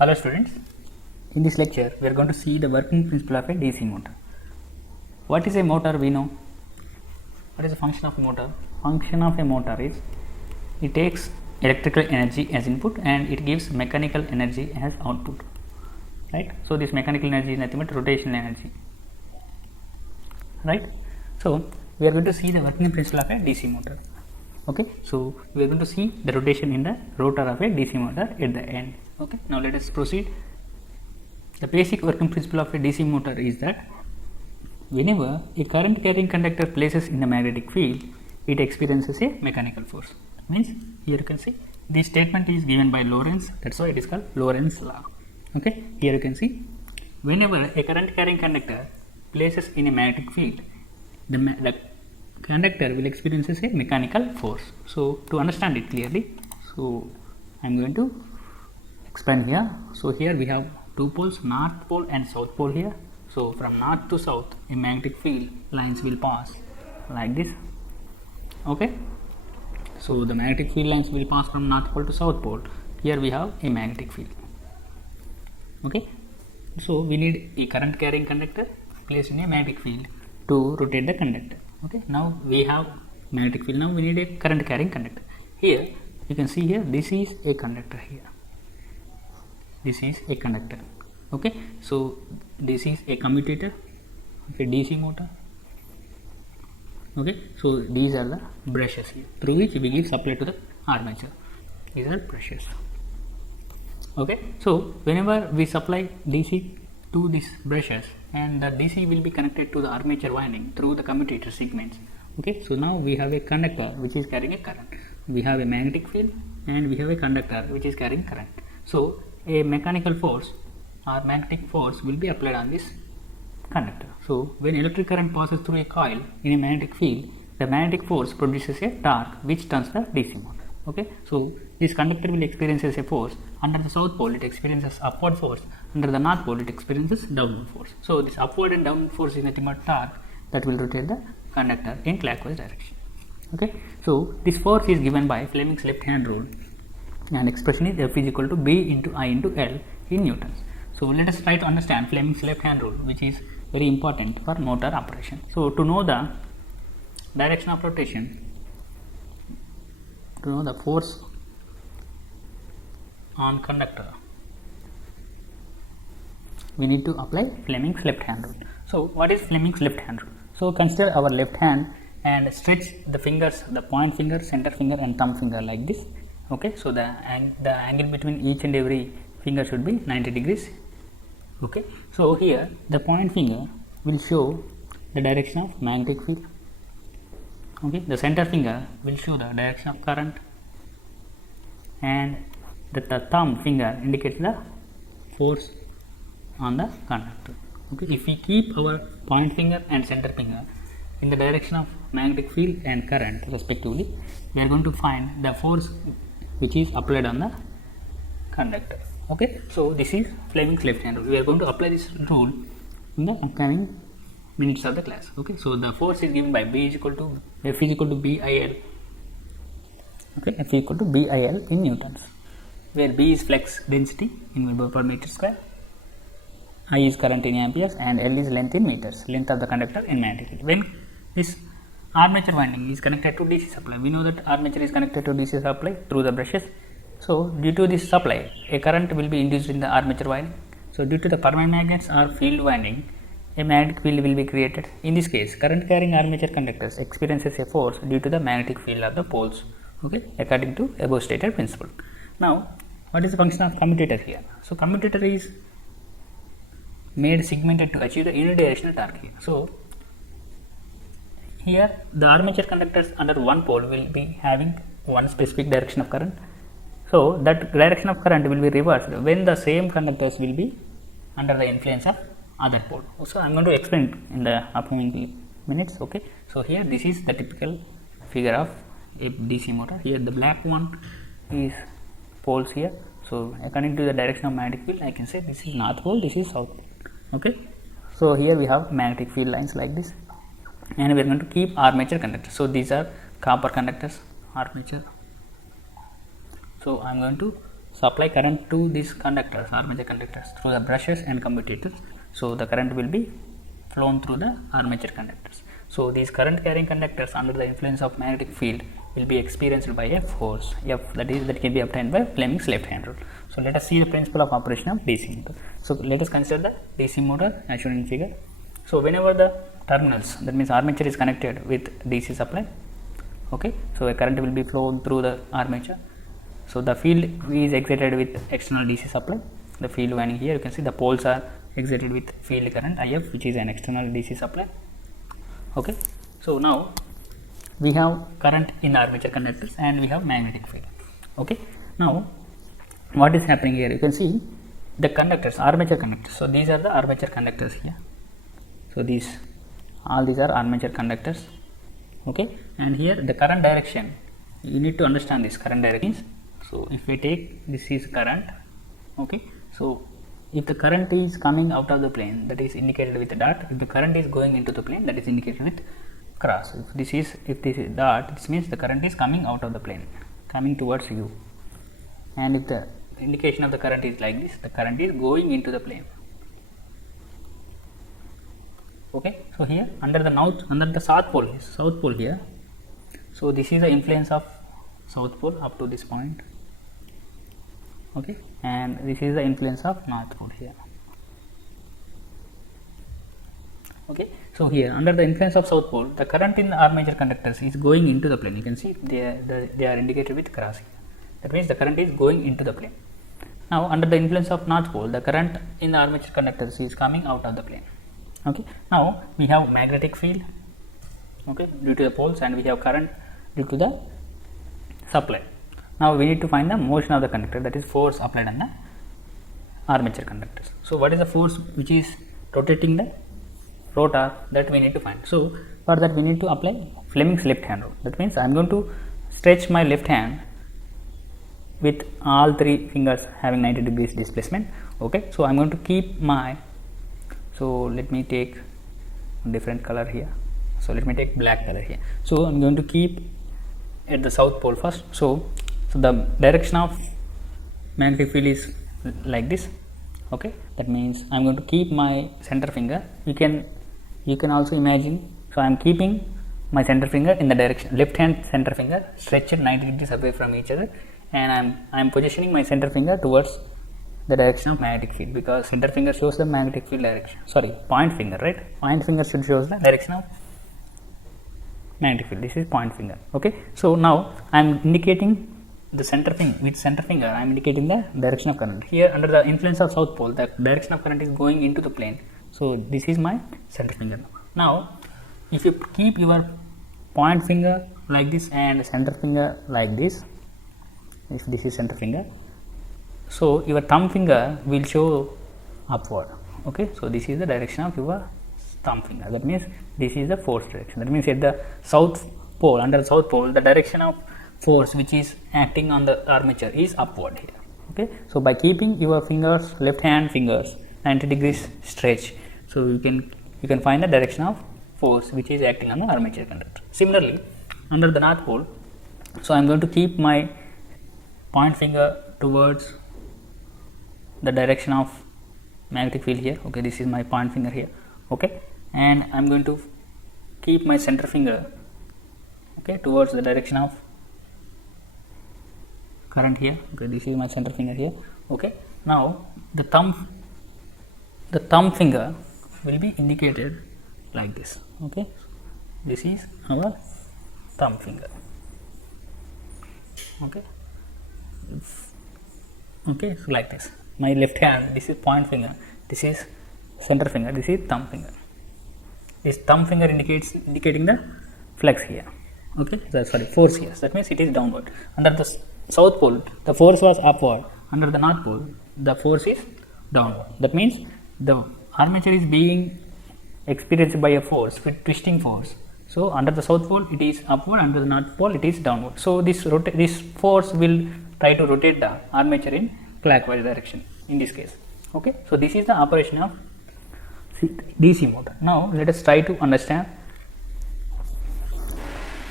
Hello students, in this lecture we are going to see the working principle of a DC motor. What is a motor? We know. What is the function of a motor? Function of a motor is it takes electrical energy as input and it gives mechanical energy as output, right? So this mechanical energy is nothing but rotational energy, right? So we are going to see the working principle of a DC motor. Okay, so we are going to see the rotation in the rotor of a DC motor at the end. Okay, now let us proceed. The basic working principle of a DC motor is that whenever a current carrying conductor places in the magnetic field, it experiences a mechanical force. Means here you can see this statement is given by Lorentz, that's why it is called Lorentz law. Okay, here you can see whenever a current carrying conductor places in a magnetic field, the conductor will experiences a mechanical force. So to understand it clearly, so I am going to explain here. So here we have two poles, north pole and south pole here. So from north to south a magnetic field lines will pass like this. Okay, so the magnetic field lines will pass from north pole to south pole. Here we have a magnetic field. Okay, so we need a current carrying conductor placed in a magnetic field to rotate the conductor. Okay, now we have magnetic field, now we need a current carrying conductor. Here you can see here this is a conductor, here this is a conductor. Okay, so this is a commutator of a DC motor. Okay, so these are the brushes here through which we give supply to the armature. These are brushes. Okay, so whenever we supply DC to these brushes and the DC will be connected to the armature winding through the commutator segments. Okay, so now we have a conductor which is carrying a current. We have a magnetic field and we have a conductor which is carrying current. So a mechanical force or magnetic force will be applied on this conductor. So when electric current passes through a coil in a magnetic field, the magnetic force produces a torque which turns the DC motor. Okay, so this conductor will experiences a force. Under the south pole it experiences upward force, under the north pole it experiences downward force. So this upward and downward force is nothing but torque that will rotate the conductor in clockwise direction. Okay, so this force is given by Fleming's left hand rule and expression is F is equal to B into I into L in newtons. So let us try to understand Fleming's left hand rule, which is very important for motor operation. So to know the direction of rotation, to know the force on conductor, we need to apply Fleming's left hand rule. So what is Fleming's left hand rule? So consider our left hand and stretch the fingers, the point finger, center finger and thumb finger like this. Okay, so the angle between each and every finger should be 90 degrees. Okay, so here the point finger will show the direction of magnetic field. Okay, the center finger will show the direction of current and the thumb finger indicates the force on the conductor. Okay, if we keep our point finger and center finger in the direction of magnetic field and current respectively, we are going to find the force which is applied on the conductor. Okay, so this is Fleming's left hand rule. We are going to apply this rule in the upcoming minutes of the class. Okay, so the force is given by B is equal to F is equal to BIL. Okay, F is equal to BIL in newtons, where B is flux density in Weber per meter square, I is current in amperes and L is length in meters, length of the conductor in magnetic field. When this armature winding is connected to DC supply, we know that armature is connected to DC supply through the brushes. So due to this supply, a current will be induced in the armature winding. So due to the permanent magnets or field winding, a magnetic field will be created. In this case, current carrying armature conductors experiences a force due to the magnetic field of the poles. Okay, according to above stated principle. Now, what is the function of commutator here? So commutator is made segmented to achieve the unidirectional torque here. So here the armature conductors under one pole will be having one specific direction of current. So that direction of current will be reversed when the same conductors will be under the influence of other pole. So I am going to explain in the upcoming minutes. Okay, so here this is the typical figure of a DC motor. Here the black one is poles here. So according to the direction of magnetic field, I can say this is north pole, this is south pole. Okay, so here we have magnetic field lines like this, and we are going to keep armature conductors. So these are copper conductors, armature. So I am going to So apply current to these conductors, armature conductors, through the brushes and commutators. So the current will be flown through the armature conductors. So these current carrying conductors under the influence of magnetic field will be experienced by a force F, that can be obtained by Fleming's left hand rule. So let us see the principle of operation of DC motor. So let us consider the DC motor as shown in figure. So whenever the terminals, that means armature, is connected with DC supply, okay, so a current will be flown through the armature. So the field is excited with external DC supply. The field winding here, you can see the poles are excited with field current IF, which is an external DC supply. Okay, so now we have current in the armature conductors and we have magnetic field. Okay, now what is happening here? You can see the conductors, armature conductors. So these are the armature conductors here. So all these are armature conductors. Okay, and here the current direction, you need to understand this current directions. So if we take, this is current, okay, so if the current is coming out of the plane, that is indicated with the dot. If the current is going into the plane, that is indicated with cross. If this is dot, this means the current is coming out of the plane, coming towards you. And if the indication of the current is like this, the current is going into the plane. Okay, so here under the south pole here, so this is the influence of south pole up to this point. Okay, and this is the influence of north pole here. Okay, so here under the influence of south pole, the current in the armature conductors is going into the plane. You can see they are indicated with cross here. That means the current is going into the plane. Now under the influence of north pole, the current in the armature conductors is coming out of the plane. Okay, now we have magnetic field, okay, due to the poles, and we have current due to the supply. Now we need to find the motion of the conductor, that is force applied on the armature conductors. So what is the force which is rotating the rotor, that we need to find. So for that we need to apply Fleming's left hand rule. That means I am going to stretch my left hand with all three fingers having 90 degrees displacement. Okay, so I am going to keep my, so let me take different color here. So let me take black color here. So I am going to keep at the south pole first. So the direction of magnetic field is like this. Okay, that means I am going to keep my center finger. You can also imagine. So I am keeping my center finger in the direction, left hand center finger stretched 90 degrees away from each other, and I am positioning my center finger towards the direction of magnetic field, because center finger shows the magnetic field direction. Sorry, point finger, right? Point finger should shows the direction of magnetic field. This is point finger. Okay, so now I am indicating the center finger with center finger. I am indicating the direction of current. Here under the influence of south pole, the direction of current is going into the plane. So this is my center finger. Now if you keep your point finger like this and center finger like this, if this is center finger, so your thumb finger will show upward. Okay, so this is the direction of your thumb finger. That means this is the force direction. That means at the south pole, under the south pole, the direction of force which is acting on the armature is upward here. Okay, so by keeping your fingers, left hand fingers 90 degrees stretch, so you can find the direction of force which is acting on the armature conductor. Similarly, under the north pole, so I am going to keep my point finger towards the direction of magnetic field here. Okay, this is my point finger here. Okay, and I am going to keep my center finger, okay, towards the direction of current here. Okay, this is my center finger here. Okay, now the thumb finger will be indicated like this. Okay, this is our thumb finger. Okay, okay, so like this. My left hand, this is point finger, this is center finger, this is thumb finger. This thumb finger indicating the flex here. Okay, sorry, force here. That means it is downward. Under the south pole, the force was upward. Under the north pole, the force is downward. That means the armature is being experienced by a force, with twisting force. So under the south pole it is upward, under the north pole it is downward. So this force will try to rotate the armature in clockwise direction in this case. Okay, so this is the operation of DC motor. Now let us try to understand.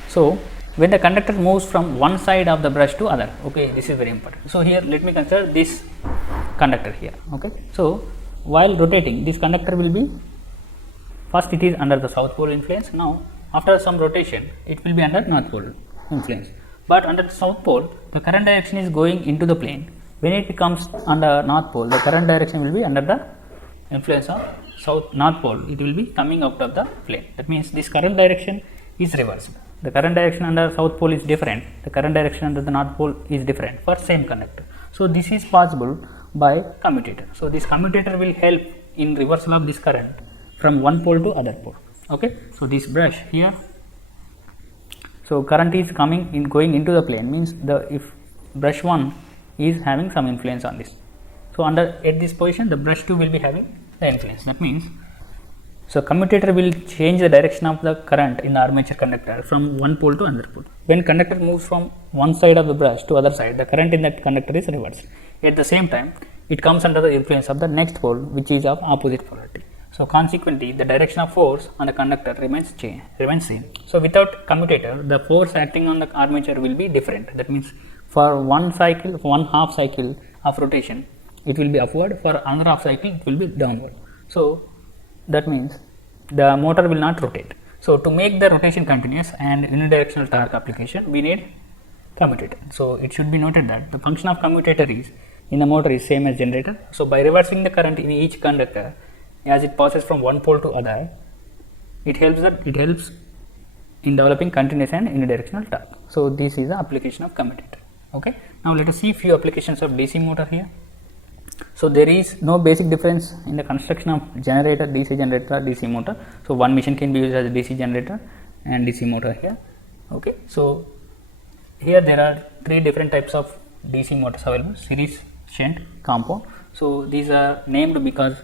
So when the conductor moves from one side of the brush to other. Okay, this is very important. So here let me consider this conductor here. Okay, so while rotating, this conductor will be, first it is under the south pole influence. Now after some rotation, it will be under north pole influence. But under the south pole, the current direction is going into the plane. When it comes under north pole, the current direction will be under the influence of north pole. It will be coming out of the plane. That means this current direction is reversed. The current direction under south pole is different. The current direction under the north pole is different for same conductor. So this is possible by commutator. So this commutator will help in reversal of this current from one pole to other pole. Okay. So this brush here. So current is going into the plane, means if brush 1 is having some influence on this. So at this position, the brush 2 will be having the influence. That means, so commutator will change the direction of the current in the armature conductor from one pole to another pole. When conductor moves from one side of the brush to other side, the current in that conductor is reversed. At the same time, it comes under the influence of the next pole, which is of opposite polarity. So consequently, the direction of force on the conductor remains same. So without commutator, the force acting on the armature will be different. That means for one half cycle of rotation, it will be upward. For another half cycle, it will be downward. So that means the motor will not rotate. So to make the rotation continuous and unidirectional torque application, we need commutator. So it should be noted that the function of commutator is in the motor is same as generator. So by reversing the current in each conductor as it passes from one pole to other, it helps in developing continuous and unidirectional torque. So this is the application of commutator. Okay. Now let us see few applications of DC motor here. So there is no basic difference in the construction of generator, DC generator or DC motor. So one machine can be used as a DC generator and DC motor here. Okay. So here there are three different types of DC motors available: series, shunt, compound. So these are named because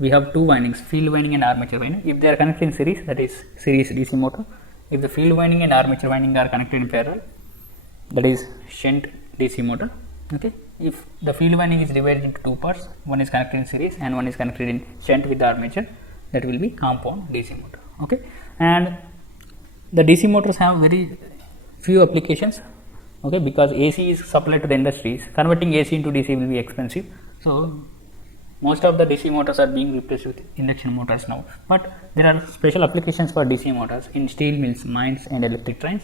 we have two windings, field winding and armature winding. If they are connected in series, that is series DC motor. If the field winding and armature winding are connected in parallel, that is shunt DC motor. Okay. If the field winding is divided into two parts, one is connected in series and one is connected in shunt with the armature, that will be compound DC motor. Okay. And the DC motors have very few applications. Okay, because AC is supplied to the industries. Converting AC into DC will be expensive. So most of the DC motors are being replaced with induction motors now. But there are special applications for DC motors in steel mills, mines and electric trains.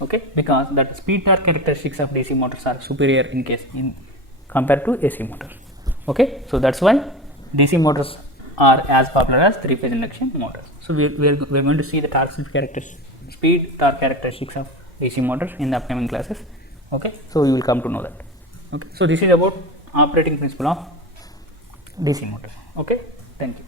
Okay, because the speed torque characteristics of DC motors are superior in compared to AC motors. Okay, so that's why DC motors are as popular as three-phase induction motors. So we are going to see the speed torque characteristics of DC motors in the upcoming classes. Okay, so you will come to know that. Okay, so this is about operating principle of DC motor. Okay, thank you.